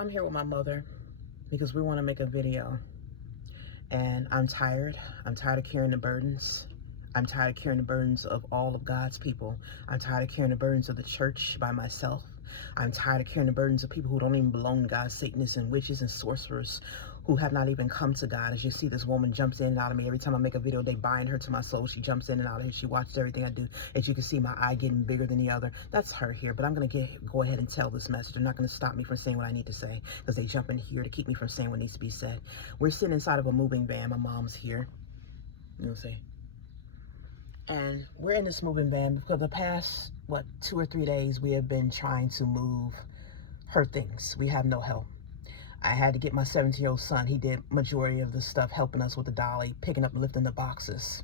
I'm here with my mother because we want to make a video. And I'm tired. I'm tired of carrying the burdens. I'm tired of carrying the burdens of all of God's people. I'm tired of carrying the burdens of the church by myself. I'm tired of carrying the burdens of people who don't even belong to God, Satanists and witches and sorcerers who have not even come to God. As you see, this woman jumps in and out of me. Every time I make a video, they bind her to my soul. She jumps in and out of here. She watches everything I do. As you can see, my eye getting bigger than the other. That's her here. But I'm going to go ahead and tell this message. They're not going to stop me from saying what I need to say because they jump in here to keep me from saying what needs to be said. We're sitting inside of a moving van. My mom's here. You'll see. And we're in this moving van because the past, 2 or 3 days, we have been trying to move her things. We have no help. I had to get my 17-year-old son. He did majority of the stuff, helping us with the dolly, picking up and lifting the boxes.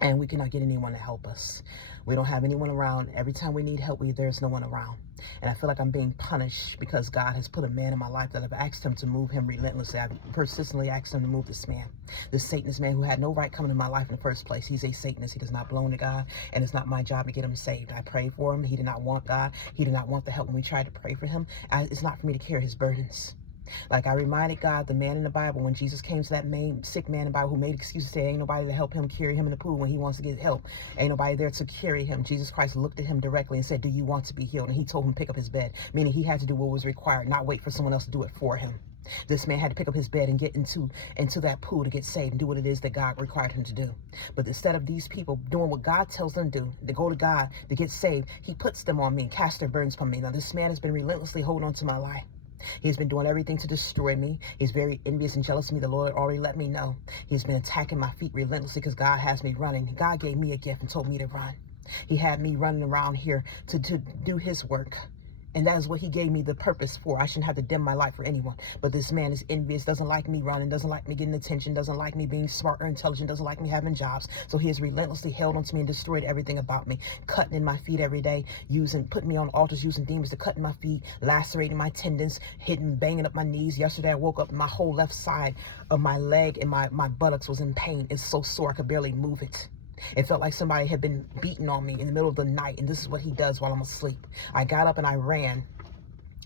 And we cannot get anyone to help us. We don't have anyone around. Every time we need help, there's no one around. And I feel like I'm being punished because God has put a man in my life that I've asked him to move him relentlessly. I've persistently asked him to move this man. This Satanist man who had no right coming in my life in the first place. He's a Satanist. He does not belong to God. And it's not my job to get him saved. I prayed for him. He did not want God. He did not want the help when we tried to pray for him. It's not for me to carry his burdens. Like I reminded God, the man in the Bible, when Jesus came to that sick man in the Bible who made excuses, said ain't nobody to help him carry him in the pool when he wants to get help. Ain't nobody there to carry him. Jesus Christ looked at him directly and said, do you want to be healed? And he told him to pick up his bed, meaning he had to do what was required, not wait for someone else to do it for him. This man had to pick up his bed and get into that pool to get saved and do what it is that God required him to do. But instead of these people doing what God tells them to do, to go to God to get saved, he puts them on me and casts their burdens upon me. Now, this man has been relentlessly holding on to my life. He's been doing everything to destroy me. He's very envious and jealous of me. The Lord already let me know. He's been attacking my feet relentlessly because God has me running. God gave me a gift and told me to run. He had me running around here to do his work. And that is what he gave me the purpose for. I shouldn't have to dim my light for anyone. But this man is envious, doesn't like me running, doesn't like me getting attention, doesn't like me being smart or intelligent, doesn't like me having jobs. So he has relentlessly held onto me and destroyed everything about me, cutting in my feet every day, putting me on altars, using demons to cut in my feet, lacerating my tendons, hitting, banging up my knees. Yesterday I woke up and my whole left side of my leg and my buttocks was in pain. It's so sore I could barely move it. It felt like somebody had been beating on me in the middle of the night, and this is what he does while I'm asleep. I got up and I ran.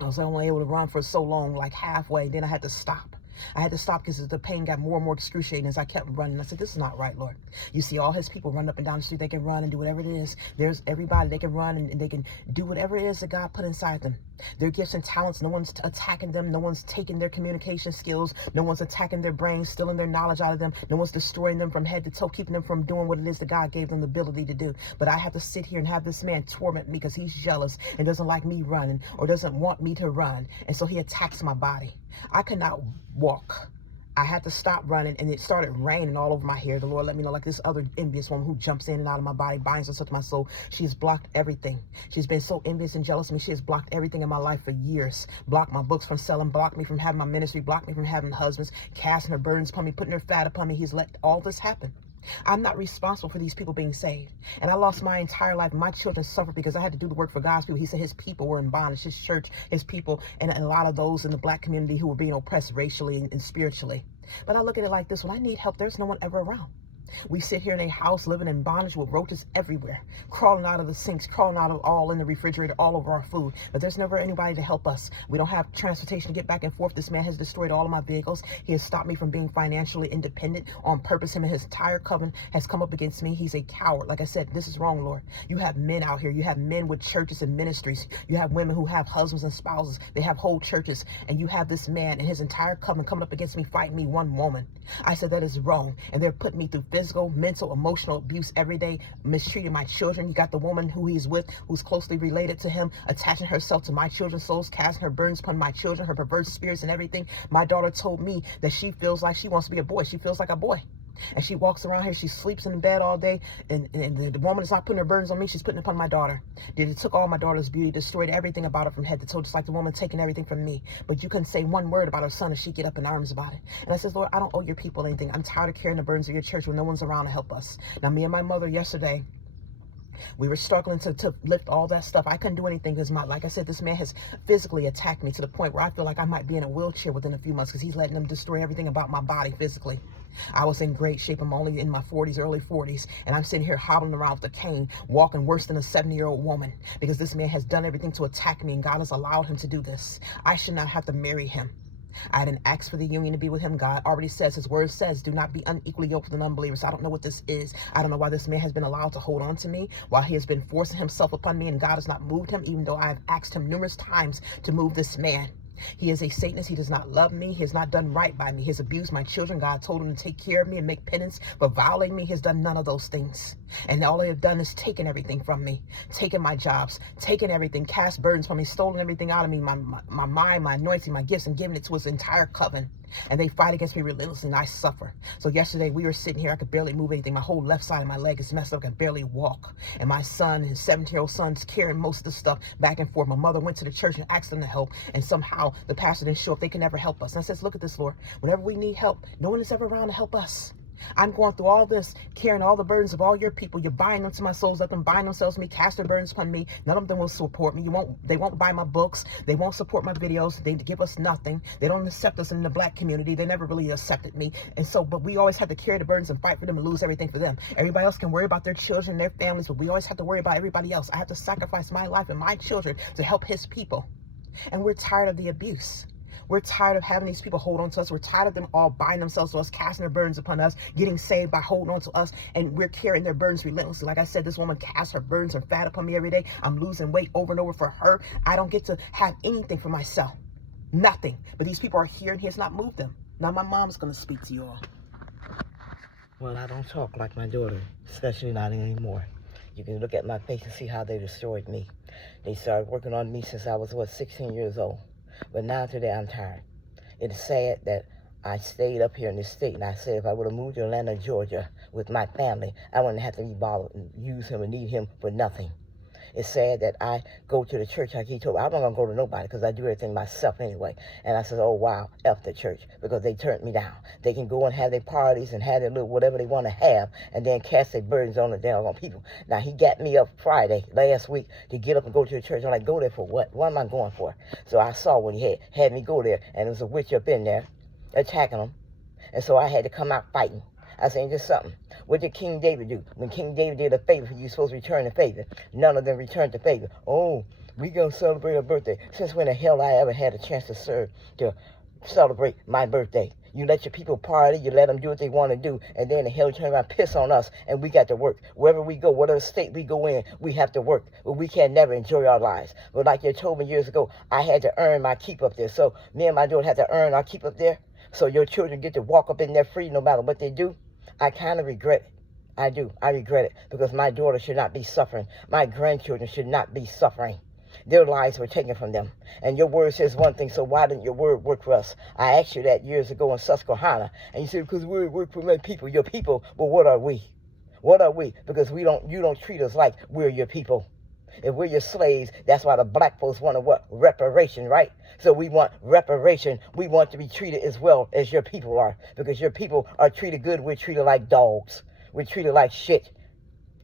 I was only able to run for so long, like halfway. Then I had to stop. I had to stop because the pain got more and more excruciating as I kept running. I said, this is not right, Lord. You see all his people run up and down the street. They can run and do whatever it is. There's everybody. They can run and they can do whatever it is that God put inside them. Their gifts and talents, no one's attacking them. No one's taking their communication skills. No one's attacking their brains, stealing their knowledge out of them. No one's destroying them from head to toe, keeping them from doing what it is that God gave them the ability to do. But I have to sit here and have this man torment me because he's jealous and doesn't like me running or doesn't want me to run. And so he attacks my body. I could not walk. I had to stop running, and it started raining all over my hair. The Lord let me know, like this other envious woman who jumps in and out of my body, binds herself to my soul. She has blocked everything. She's been so envious and jealous of me. She has blocked everything in my life for years. Blocked my books from selling, blocked me from having my ministry, blocked me from having husbands, casting her burdens upon me, putting her fat upon me. He's let all this happen. I'm not responsible for these people being saved. And I lost my entire life. My children suffered because I had to do the work for God's people. He said his people were in bondage, his church, his people, and a lot of those in the black community who were being oppressed racially and spiritually. But I look at it like this. When I need help, there's no one ever around. We sit here in a house living in bondage with roaches everywhere, crawling out of the sinks, crawling out of all in the refrigerator, all over our food. But there's never anybody to help us. We don't have transportation to get back and forth. This man has destroyed all of my vehicles. He has stopped me from being financially independent on purpose. Him and his entire coven has come up against me. He's a coward. Like I said, this is wrong, Lord. You have men out here. You have men with churches and ministries. You have women who have husbands and spouses. They have whole churches. And you have this man and his entire coven coming up against me, fighting me, one woman. I said, that is wrong. And they're putting me through physical, mental, emotional abuse every day, mistreating my children. You got the woman who he's with, who's closely related to him, attaching herself to my children's souls, casting her burdens upon my children, her perverse spirits and everything. My daughter told me that she feels like she wants to be a boy. She feels like a boy. And she walks around here, she sleeps in bed all day, and the woman is not putting her burdens on me, she's putting it upon my daughter. They took all my daughter's beauty, destroyed everything about her from head to toe, just like the woman taking everything from me. But you couldn't say one word about her son, and she'd get up in arms about it. And I says, Lord, I don't owe your people anything. I'm tired of carrying the burdens of your church when no one's around to help us. Now, me and my mother yesterday, we were struggling to lift all that stuff. I couldn't do anything because, like I said, this man has physically attacked me to the point where I feel like I might be in a wheelchair within a few months because he's letting them destroy everything about my body physically. I was in great shape. I'm only in my 40s, early 40s, and I'm sitting here hobbling around with a cane, walking worse than a 70-year-old woman, because this man has done everything to attack me, and God has allowed him to do this. I should not have to marry him. I didn't ask for the union to be with him. God already says, his word says, do not be unequally yoked with an unbeliever. So I don't know what this is. I don't know why this man has been allowed to hold on to me, while he has been forcing himself upon me, and God has not moved him, even though I have asked him numerous times to move this man. He is a Satanist. He does not love me. He has not done right by me. He has abused my children. God told him to take care of me and make penance for violating me. He has done none of those things. And all they have done is taken everything from me, taken my jobs, taken everything, cast burdens from me, stolen everything out of me, my mind, my anointing, my gifts, and given it to his entire coven. And they fight against me relentlessly, and I suffer. So yesterday we were sitting here. I could barely move anything. My whole left side of my leg is messed up. I can barely walk. And my son, his 17-year-old son's carrying most of the stuff back and forth. My mother went to the church and asked them to help, and somehow the pastor didn't show up. They can never help us. And I says, look at this, Lord. Whenever we need help, no one is ever around to help us. I'm going through all this, carrying all the burdens of all your people. You're buying them to my souls. Let them bind themselves to me, cast their burdens upon me. None of them will support me. They won't buy my books. They won't support my videos. They give us nothing. They don't accept us in the black community. They never really accepted me. And so, but we always had to carry the burdens and fight for them and lose everything for them. Everybody else can worry about their children, their families, but we always have to worry about everybody else. I have to sacrifice my life and my children to help his people. And we're tired of the abuse. We're tired of having these people hold on to us. We're tired of them all binding themselves to us, casting their burdens upon us, getting saved by holding on to us, and we're carrying their burdens relentlessly. Like I said, this woman casts her burdens and fat upon me every day. I'm losing weight over and over for her. I don't get to have anything for myself. Nothing. But these people are here, and he has not moved them. Now my mom's going to speak to you all. Well, I don't talk like my daughter, especially not anymore. You can look at my face and see how they destroyed me. They started working on me since I was, 16 years old. But now today I'm tired. It is sad that I stayed up here in this state, and I said if I would have moved to Atlanta, Georgia with my family, I wouldn't have to be bothered and use him and need him for nothing. It's sad that I go to the church like he told me. I'm not going to go to nobody because I do everything myself anyway. And I said, oh, wow, F the church, because they turned me down. They can go and have their parties and have their little whatever they want to have and then cast their burdens on the doggone people. Now, he got me up Friday last week to get up and go to the church. I'm like, go there for what? What am I going for? So I saw what he had me go there, and there was a witch up in there attacking him. And so I had to come out fighting. I said, just something. What did King David do? When King David did a favor for you, you're supposed to return the favor. None of them returned the favor. Oh, we going to celebrate a birthday. Since when the hell I ever had a chance to celebrate my birthday? You let your people party, you let them do what they want to do, and then the hell turn around, piss on us, and we got to work. Wherever we go, whatever state we go in, we have to work. But we can never enjoy our lives. But like you told me years ago, I had to earn my keep up there. So me and my daughter had to earn our keep up there. So your children get to walk up in there free no matter what they do. I kind of regret it. I do. I regret it because my daughter should not be suffering. My grandchildren should not be suffering. Their lives were taken from them. And your word says one thing, so why didn't your word work for us? I asked you that years ago in Susquehanna, and you said, because we work for my people, your people. Well, what are we? What are we? Because you don't treat us like we're your people. If we're your slaves, that's why the black folks want what? Reparation, right? So we want reparation. We want to be treated as well as your people are. Because your people are treated good, we're treated like dogs. We're treated like shit.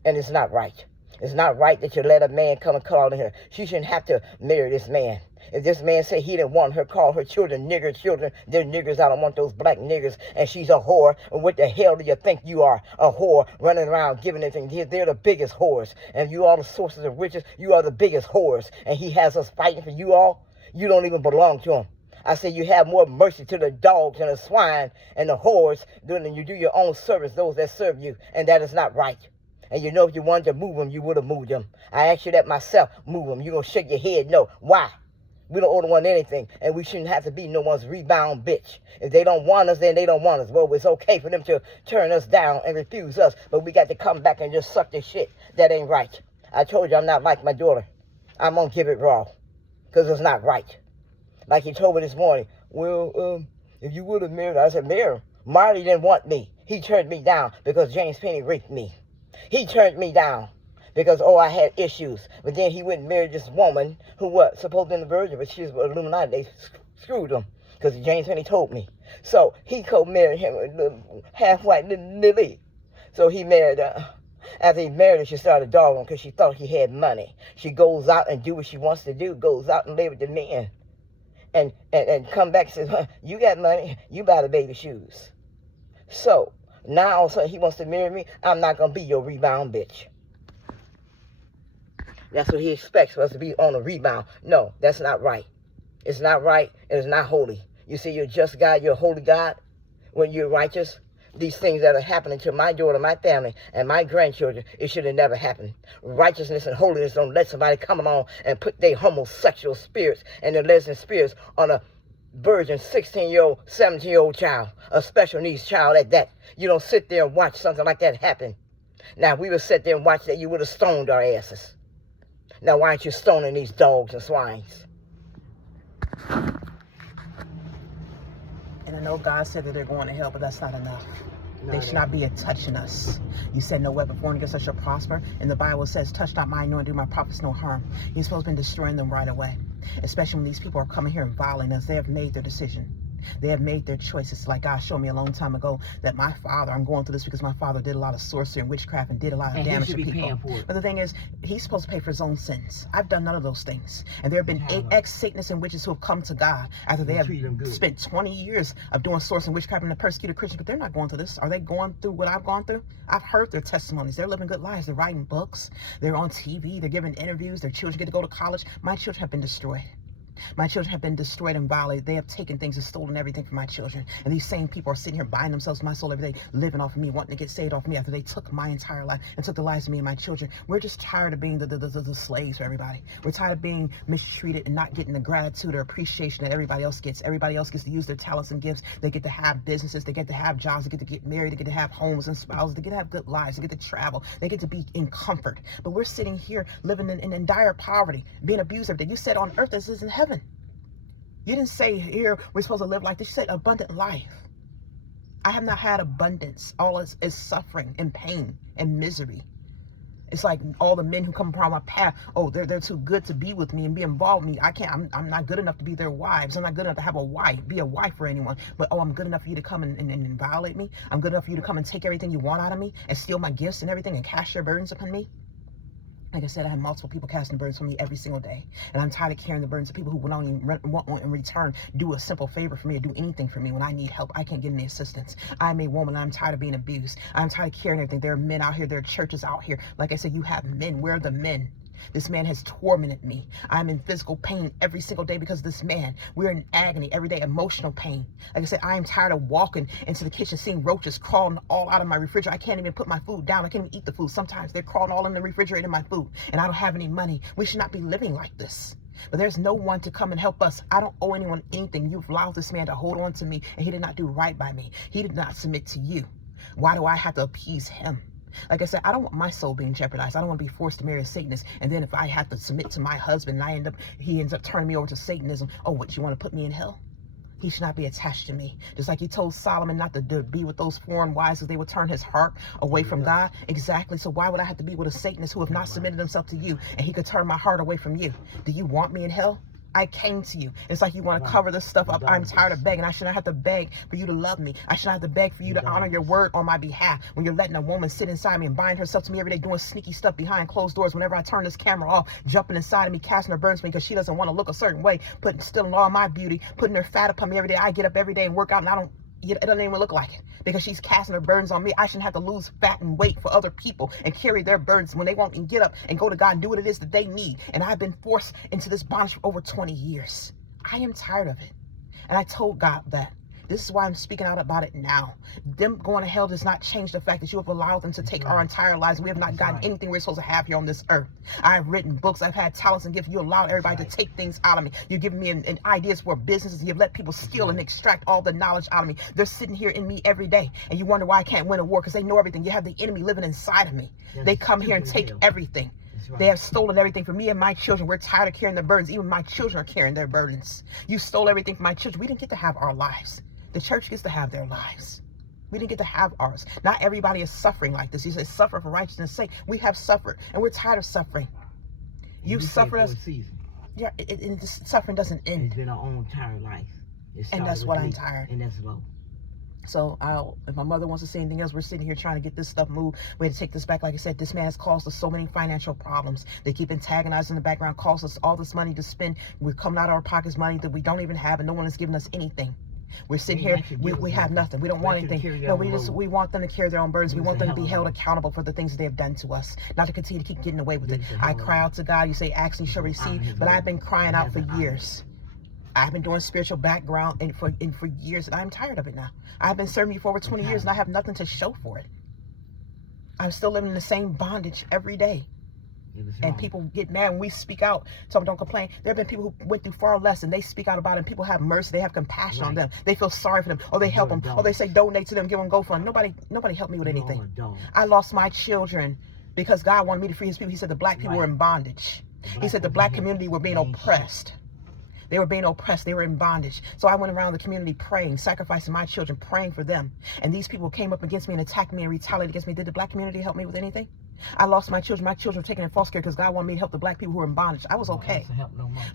And it's not right. It's not right that you let a man come and call out in here. She shouldn't have to marry this man. If this man said he didn't want her, call her children nigger children, they're niggers. I don't want those black niggers. And she's a whore. And what the hell do you think you are? A whore running around giving anything. They're the biggest whores. And you are the sources of riches. You are the biggest whores. And he has us fighting for you all. You don't even belong to him. I say you have more mercy to the dogs and the swine and the whores than you do your own servants, those that serve you. And that is not right. And you know if you wanted to move them, you would have moved them. I asked you that myself, move them. You're going to shake your head, no. Why? We don't owe no one anything, and we shouldn't have to be no one's rebound bitch. If they don't want us, then they don't want us. Well, it's okay for them to turn us down and refuse us, but we got to come back and just suck this shit. That ain't right. I told you I'm not like my daughter. I'm going to give it raw, because it's not right. Like he told me this morning, well, if you would have married, I said, marry. Marley didn't want me. He turned me down because James Penny raped me. He turned me down. Because, I had issues. But then he went and married this woman who was supposed to be the virgin, but she was Illuminati. They screwed him because James Penny told me. So he co-married him with little half-white little Lily. So he married her. After he married her, she started dogging him because she thought he had money. She goes out and do what she wants to do, goes out and lay with the men. And come back and says, you got money, you buy the baby shoes. So now all of a sudden he wants to marry me. I'm not going to be your rebound bitch. That's what he expects for us to be on a rebound. No, that's not right. It's not right. It is not holy. You see, you're a just God. You're a holy God. When you're righteous, these things that are happening to my daughter, my family, and my grandchildren, it should have never happened. Righteousness and holiness don't let somebody come along and put their homosexual spirits and their lesbian spirits on a virgin 16-year-old, 17-year-old child, a special needs child at that. You don't sit there and watch something like that happen. Now, if we would sit there and watch that, you would have stoned our asses. Now, why aren't you stoning these dogs and swines? And I know God said that they're going to hell, but that's not enough. They should not be touching us. You said no weapon formed against us shall prosper. And the Bible says, touch not mine, nor do my prophets no harm. You're supposed to be destroying them right away. Especially when these people are coming here and violating us. They have made their decision. They have made their choices. Like God showed me a long time ago that my father, I'm going through this because my father did a lot of sorcery and witchcraft and did a lot of damage to people. But the thing is, he's supposed to pay for his own sins. I've done none of those things. And there have been ex-Satanists and witches who have come to God after they have spent 20 years of doing sorcery and witchcraft and the persecuted Christians, but they're not going through this. Are they going through what I've gone through? I've heard their testimonies. They're living good lives. They're writing books. They're on TV. They're giving interviews. Their children get to go to college. My children have been destroyed. My children have been destroyed and violated. They have taken things and stolen everything from my children. And these same people are sitting here buying themselves my soul every day, living off of me, wanting to get saved off of me after they took my entire life and took the lives of me and my children. We're just tired of being the slaves for everybody. We're tired of being mistreated and not getting the gratitude or appreciation that everybody else gets. Everybody else gets to use their talents and gifts. They get to have businesses. They get to have jobs. They get to get married. They get to have homes and spouses. They get to have good lives. They get to travel. They get to be in comfort. But we're sitting here living in dire poverty, being abused every day. You said on earth as is in heaven. You didn't say here we're supposed to live like this. You said abundant life. I have not had abundance. All is suffering and pain and misery. It's like all the men who come around my path, oh, they're too good to be with me and be involved with me. I'm not good enough to be their wives. I'm not good enough to have a wife, be a wife for anyone. But, oh, I'm good enough for you to come and violate me. I'm good enough for you to come and take everything you want out of me and steal my gifts and everything and cast your burdens upon me. Like I said, I have multiple people casting burdens on me every single day. And I'm tired of carrying the burdens of people who won't even want in return do a simple favor for me or do anything for me when I need help. I can't get any assistance. I'm a woman. I'm tired of being abused. I'm tired of carrying everything. There are men out here. There are churches out here. Like I said, you have men. Where are the men? This man has tormented me. I'm in physical pain every single day because of this man. We're in agony every day, emotional pain. Like I said, I am tired of walking into the kitchen, seeing roaches crawling all out of my refrigerator. I can't even put my food down. I can't even eat the food. Sometimes they're crawling all in the refrigerator in my food, and I don't have any money. We should not be living like this. But there's no one to come and help us. I don't owe anyone anything. You've allowed this man to hold on to me, and he did not do right by me. He did not submit to you. Why do I have to appease him? Like I said, I don't want my soul being jeopardized. I don't want to be forced to marry a Satanist. And then if I have to submit to my husband and he ends up turning me over to Satanism, oh, what, you want to put me in hell? He should not be attached to me. Just like he told Solomon not to be with those foreign wives because they would turn his heart away from God. Exactly. So why would I have to be with a Satanist who have not submitted himself to you and he could turn my heart away from you? Do you want me in hell? I came to you. It's like you want to cover this stuff up. I'm tired of begging. I should not have to beg for you to love me. I should not have to beg for you to honor your word on my behalf. When you're letting a woman sit inside me and bind herself to me every day, doing sneaky stuff behind closed doors. Whenever I turn this camera off, jumping inside of me, casting her burdens to me because she doesn't want to look a certain way, stealing all my beauty, putting her fat upon me every day. I get up every day and work out, and it doesn't even look like it because she's casting her burdens on me. I shouldn't have to lose fat and weight for other people and carry their burdens when they won't even get up and go to God and do what it is that they need. And I've been forced into this bondage for over 20 years. I am tired of it. And I told God that. This is why I'm speaking out about it now. Them going to hell does not change the fact that you have allowed them to take our entire lives. We have not gotten anything we're supposed to have here on this earth. I've written books. I've had talents and gifts. You allowed everybody to take things out of me. You've given me an ideas for businesses. You've let people steal and extract all the knowledge out of me. They're sitting here in me every day. And you wonder why I can't win a war because they know everything. You have the enemy living inside of me. They come here and take everything. They have stolen everything from me and my children. We're tired of carrying their burdens. Even my children are carrying their burdens. You stole everything from my children. We didn't get to have our lives. The church gets to have their lives. We didn't get to have ours. Not everybody is suffering like this. You say suffer for righteousness' sake. We have suffered, and we're tired of suffering. You've suffered us. Yeah, this suffering doesn't end. It's been our own entire life. And that's what I'm tired. And that's low. So if my mother wants to say anything else, we're sitting here trying to get this stuff moved. We had to take this back. Like I said, this man has caused us so many financial problems. They keep antagonizing in the background, cost us all this money to spend. We're coming out of our pockets money that we don't even have, and no one is giving us anything. We're sitting here, we have nothing. We don't want anything. No, we want them to carry their own burdens. We want them to be held accountable for the things that they have done to us, not to continue to keep getting away with it. I cry out to God. You say, ask and you shall receive. But I've been crying out for years. I've been doing spiritual background and for years, and I'm tired of it now. I've been serving you for over 20 years, and I have nothing to show for it. I'm still living in the same bondage every day. And people get mad when we speak out. So don't complain. There have been people who went through far less, and they speak out about it, and people have mercy. They have compassion on them. They feel sorry for them, or they help them, or they say donate to them, give them GoFund. Nobody helped me with anything. I lost my children because God wanted me to free his people. He said the black people were in bondage. He said the black community were being oppressed. They were being oppressed. They were in bondage. So I went around the community praying, sacrificing my children, praying for them. And these people came up against me and attacked me and retaliated against me. Did the black community help me with anything? I lost my children. My children were taken in foster care because God wanted me to help the black people who were in bondage. I was okay.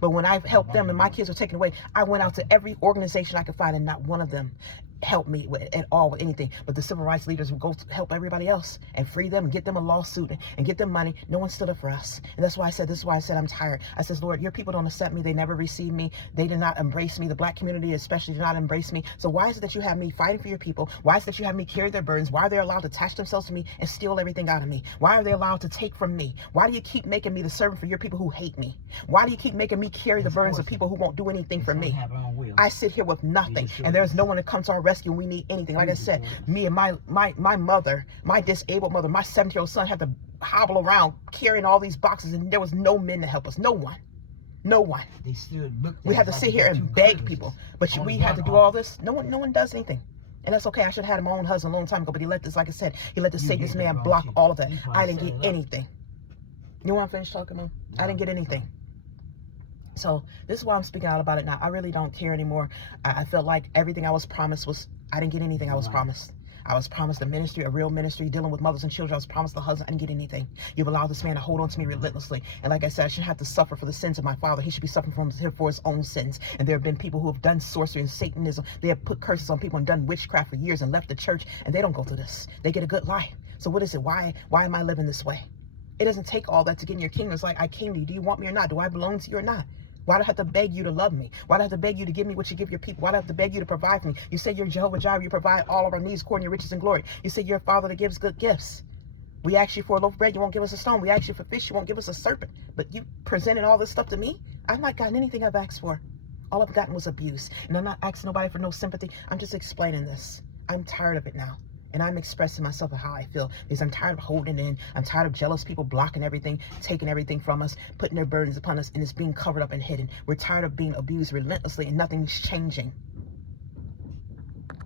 But when I helped them and my kids were taken away, I went out to every organization I could find, and not one of them helped me at all with anything. But the civil rights leaders would go to help everybody else and free them and get them a lawsuit and get them money. No one stood up for us. And that's why I said, this is why I said I'm tired. I says, Lord, your people don't accept me. They never receive me. They did not embrace me. The black community especially did not embrace me. So why is it that you have me fighting for your people? Why is it that you have me carry their burdens? Why are they allowed to attach themselves to me and steal everything out of me? Why are they allowed to take from me? Why do you keep making me the servant for your people who hate me? Why do you keep making me carry the burdens of people who won't do anything for me? I sit here with nothing, and there's no one to come to our rescue when we need anything. Like I said, me and my mother, my disabled mother, my 7-year-old son had to hobble around carrying all these boxes, and there was no men to help us. No one. No one. We had to sit here and beg people, but we had to do all this. No one does anything. And that's okay. I should have had my own husband a long time ago, but he let this, like I said, he let the Satanist man block all of that. I didn't get anything. You want to finish talking, Mom? I didn't get anything. So this is why I'm speaking out about it now. I really don't care anymore. I felt like everything I was promised I didn't get anything I was promised. I was promised a ministry, a real ministry, dealing with mothers and children. I was promised a husband. I didn't get anything. You've allowed this man to hold on to me relentlessly. And like I said, I shouldn't have to suffer for the sins of my father. He should be suffering for his own sins. And there have been people who have done sorcery and Satanism. They have put curses on people and done witchcraft for years and left the church. And they don't go through this. They get a good life. So what is it? Why am I living this way? It doesn't take all that to get in your kingdom. It's like, I came to you. Do you want me or not? Do I belong to you or not? Why do I have to beg you to love me? Why do I have to beg you to give me what you give your people? Why do I have to beg you to provide for me? You say you're Jehovah Jireh. You provide all of our needs according to your riches and glory. You say you're a father that gives good gifts. We ask you for a loaf of bread. You won't give us a stone. We ask you for fish. You won't give us a serpent. But you presented all this stuff to me. I've not gotten anything I've asked for. All I've gotten was abuse. And I'm not asking nobody for no sympathy. I'm just explaining this. I'm tired of it now. And I'm expressing myself and how I feel, because I'm tired of holding in. I'm tired of jealous people blocking everything, taking everything from us, putting their burdens upon us, and it's being covered up and hidden. We're tired of being abused relentlessly and nothing's changing.